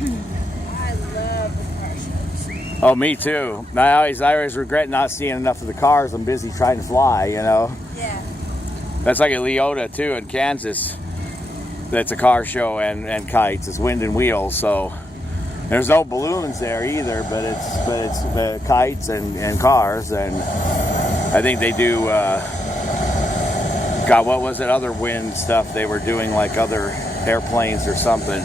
I love the car shows. Oh, me too. I always regret not seeing enough of the cars. I'm busy trying to fly, you know. Yeah. That's like at Leota too in Kansas. That's a car show and kites. It's wind and wheels, so there's no balloons there either. But it's kites and cars, and I think they do. God, what was it? Other wind stuff they were doing, like other airplanes or something.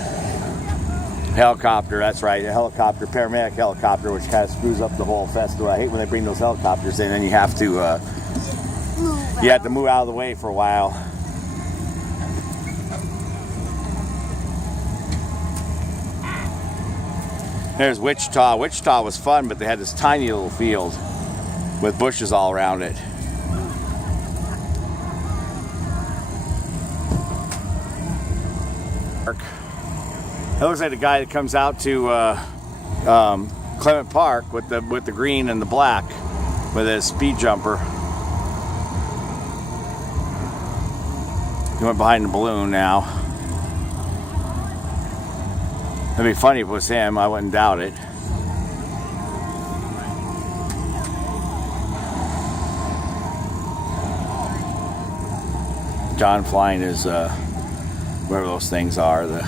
Helicopter, that's right. A helicopter, paramedic helicopter, which kind of screws up the whole festival. I hate when they bring those helicopters in and you have to move out of the way for a while. There's Wichita. Wichita was fun, but they had this tiny little field with bushes all around it. It looks like the guy that comes out to Clement Park with the green and the black with his speed jumper. He went behind the balloon now. It'd be funny if it was him. I wouldn't doubt it. John flying his whatever those things are, the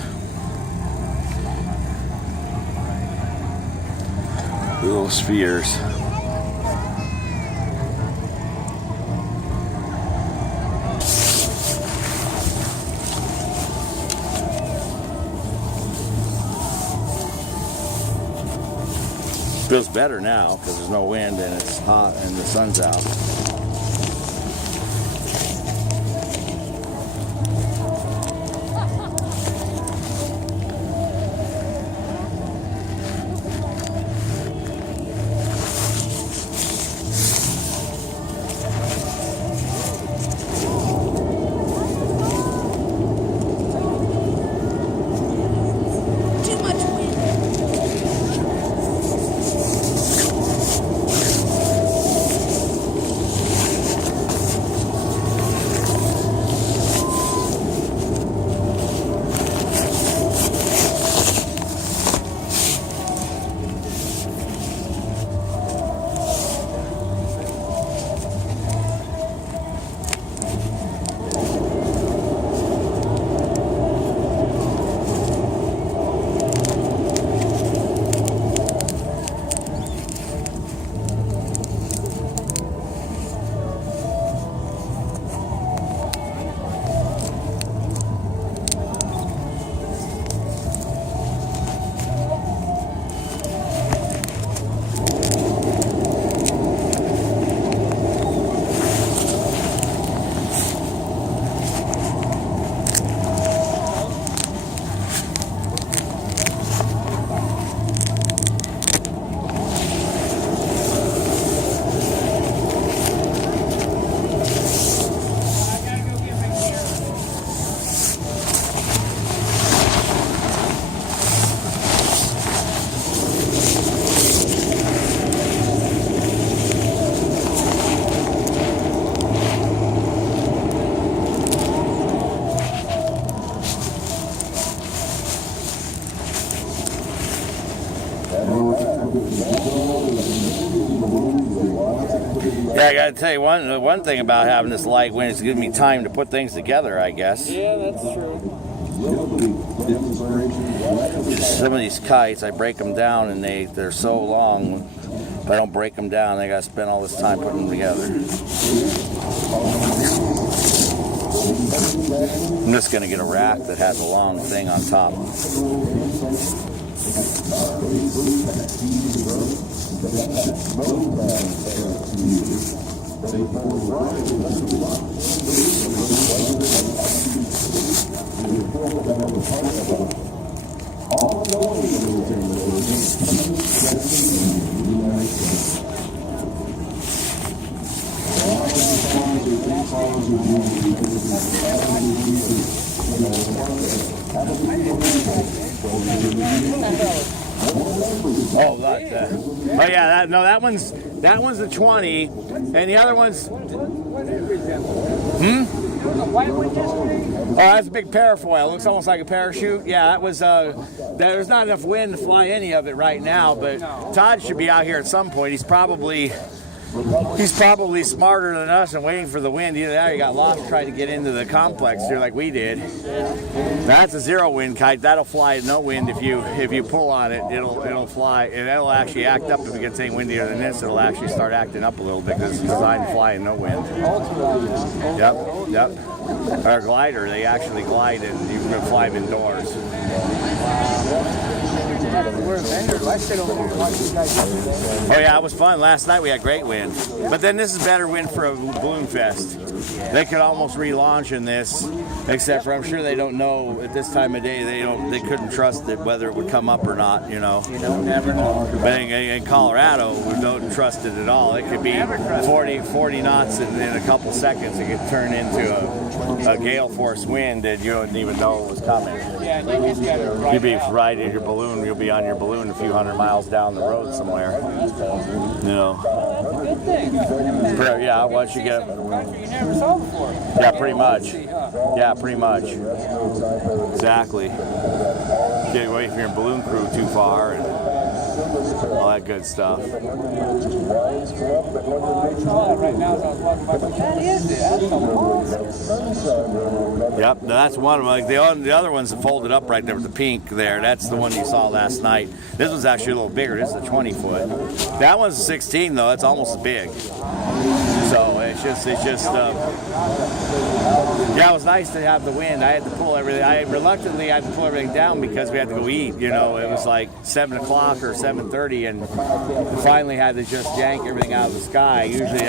little spheres. Feels better now because there's no wind and it's hot and the sun's out. Yeah, I gotta tell you one thing about having this light wind is giving me time to put things together, I guess. Yeah, that's true. Some of these kites, I break them down and they're so long. If I don't break them down, I gotta spend all this time putting them together. I'm just gonna get a rack that has a long thing on top. Oh, look. Oh yeah, that one's the 20, and the other one's. White one yesterday? Oh, that's a big parafoil. Looks almost like a parachute. Yeah, that was. There's not enough wind to fly any of it right now, but Todd should be out here at some point. He's probably smarter than us and waiting for the wind. Either that or he got lost trying to get into the complex here like we did. That's a zero wind kite. That'll fly at no wind. If you pull on it, it'll fly, and it'll actually act up. If it gets any windier than this, it'll actually start acting up a little bit because it's designed to fly in no wind. Yep. Our glider, they actually glide and you can fly them indoors. We're vendors. I sit over there and watch you guys. Oh yeah, it was fun. Last night we had great wind. But then this is better wind for a balloon fest. They could almost relaunch in this, except for I'm sure they don't know at this time of day. They couldn't trust it whether it would come up or not. You know. You don't never know. But in Colorado, we don't trust it at all. It could be 40 knots in a couple seconds. It could turn into a gale force wind and you wouldn't even know it was coming. Yeah, and you just got to ride. You'd be riding your balloon. You'll be on your balloon a few hundred miles down the road somewhere. You know. Good thing. Yeah, once you get. Country you never saw before. Yeah, pretty much. Yeah, pretty much. Exactly. Get away from your balloon crew too far and all that good stuff. I saw that right now as I was walking by. That is it. That's a monster. Yep, that's one of them. Like the other one's folded up right there with the pink there. That's the one you saw last night. This one's actually a little bigger. This is a 20-foot. That one's a 16 though. It's almost as big. So it's just. Yeah, it was nice to have the wind. I had to pull everything. I reluctantly had to pull everything down because we had to go eat. You know, it was like 7 o'clock or 7:30, and we finally had to just yank everything out of the sky. Usually.